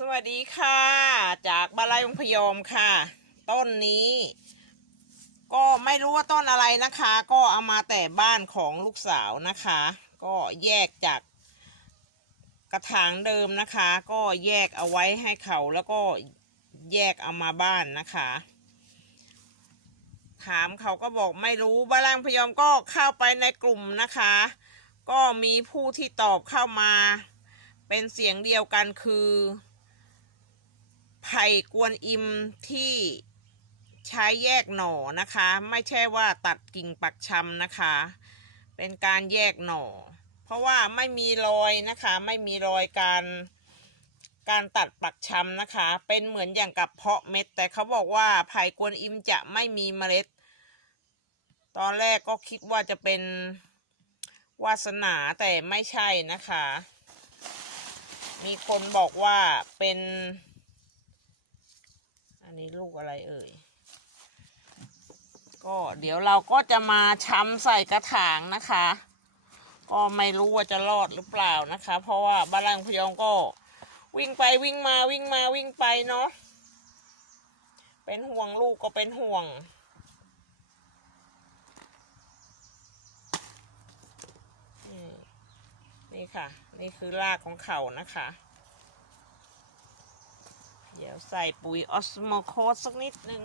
สวัสดีค่ะ จากบาลัยองพยอมค่ะ ต้นนี้ ก็ไม่รู้ว่าต้นอะไรนะคะ ก็เอามาแต่บ้านของลูกสาวนะคะ ก็แยกจากกระถางเดิมนะคะ ก็แยกเอาไว้ให้เขาแล้วก็แยกเอามาบ้านนะคะ ถามเขาก็บอกไม่รู้บาลังพยอมก็เข้าไปในกลุ่มนะคะ ก็มีผู้ที่ตอบเข้ามาเป็นเสียงเดียวกันคือ ไผ่กวนอิมที่ใช้แยกหน่อนะคะ ไม่ใช่ว่าตัดกิ่งปักชำนะคะ เป็นการแยกหน่อ เพราะว่าไม่มีรอยนะคะ ไม่มีรอยการการตัดปักชำนะคะ เป็นเหมือนอย่างกับเพาะเม็ด แต่เขาบอกว่าไผ่กวนอิมจะไม่มีเมล็ด ตอนแรกก็คิดว่าจะเป็นวาสนาแต่ไม่ใช่นะคะ มีคนบอกว่าเป็น นนี้ลูกอะไรเอ่ย ก็เดี๋ยวเราก็จะมาช้ำใส่กระถางนะคะ ก็ไม่รู้ว่าจะรอดหรือเปล่านะคะ เพราะว่าบาลังพยองก็วิ่งไปวิ่งมาวิ่งมาวิ่งไปเนาะ เป็นห่วงลูกก็เป็นห่วงนี่ค่ะ นี่คือรากของเขานะคะ เดี๋ยวใส่ปุ๋ยออสโมโคสสักนิดหนึ่ง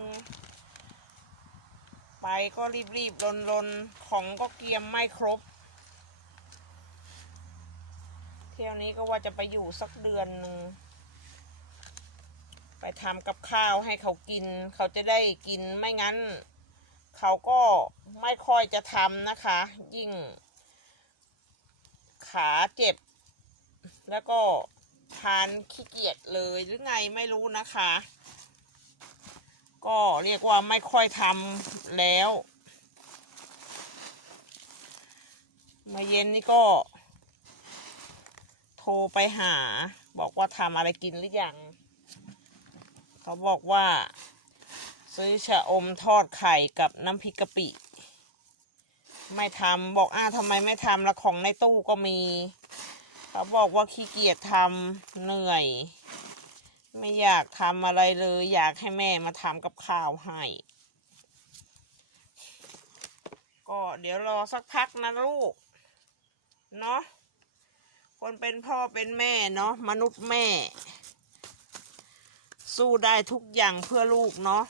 ไปก็รีบๆลนๆ ของก็เกียมไม่ครบ เที่ยวนี้ก็ว่าจะไปอยู่สักเดือนหนึ่ง ไปทำกับข้าวให้เขากิน เขาจะได้กินไม่งั้น เขาก็ไม่ค่อยจะทำนะคะ ยิ่ง ขาเจ็บ แล้วก็ ทานขี้เกียจเลยหรือไงไม่รู้นะคะ ก็เรียกว่าไม่ค่อยทำแล้วมาเย็นนี่ก็ โทรไปหา บอกว่าทำอะไรกินหรือยัง เขาบอกว่า ซื้อชะอมทอดไข่กับน้ำพริกกะปิ ไม่ทำบอกอ้าทำไมไม่ทำละของในตู้ก็มี เขาบอกว่าขี้เกียจทำเหนื่อย ไม่อยากทำอะไรเลย อยากให้แม่มาทำกับข้าวให้ ก็เดี๋ยวรอสักพักนะลูก เนาะคนเป็นพ่อเป็นแม่เนาะมนุษย์แม่ สู้ได้ทุกอย่างเพื่อลูกเนาะ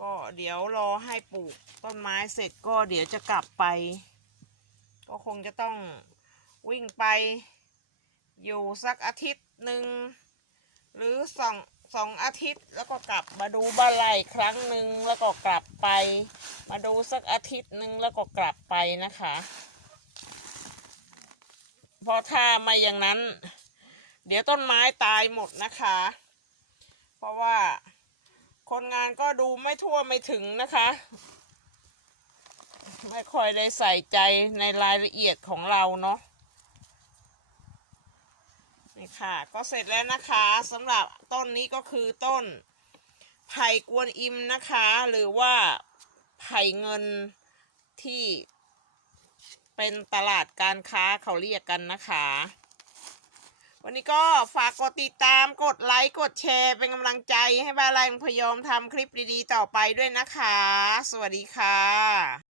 ก็เดี๋ยวรอให้ปลูกต้นไม้เสร็จก็เดี๋ยวจะกลับไป ก็คงจะต้องวิ่งไปอยู่สักอาทิตย์หนึ่งหรือสองสองอาทิตย์แล้วก็กลับมาดูบ้านไร่ครั้งหนึ่งแล้วก็กลับไป มาดูสักอาทิตย์หนึ่งแล้วก็กลับไปนะคะเพราะถ้าไม่อย่างนั้น เดี๋ยวต้นไม้ตายหมดนะคะ เพราะว่าคนงานก็ดูไม่ทั่วไม่ถึงนะคะ ไม่ค่อยได้ใส่ใจในรายละเอียดของเราเนาะนี่ค่ะ ก็เสร็จแล้วนะคะสำหรับต้นนี้ก็คือต้นไผ่กวนอิมนะคะ หรือว่าไผ่เงินที่เป็นตลาดการค้าเขาเรียกกันนะคะ วันนี้ก็ฝากกดติดตามกดไลค์ กดแชร์ เป็นกำลังใจให้บาลายพยอมทำคลิปดีๆ ต่อไปด้วยนะคะ สวัสดีค่ะ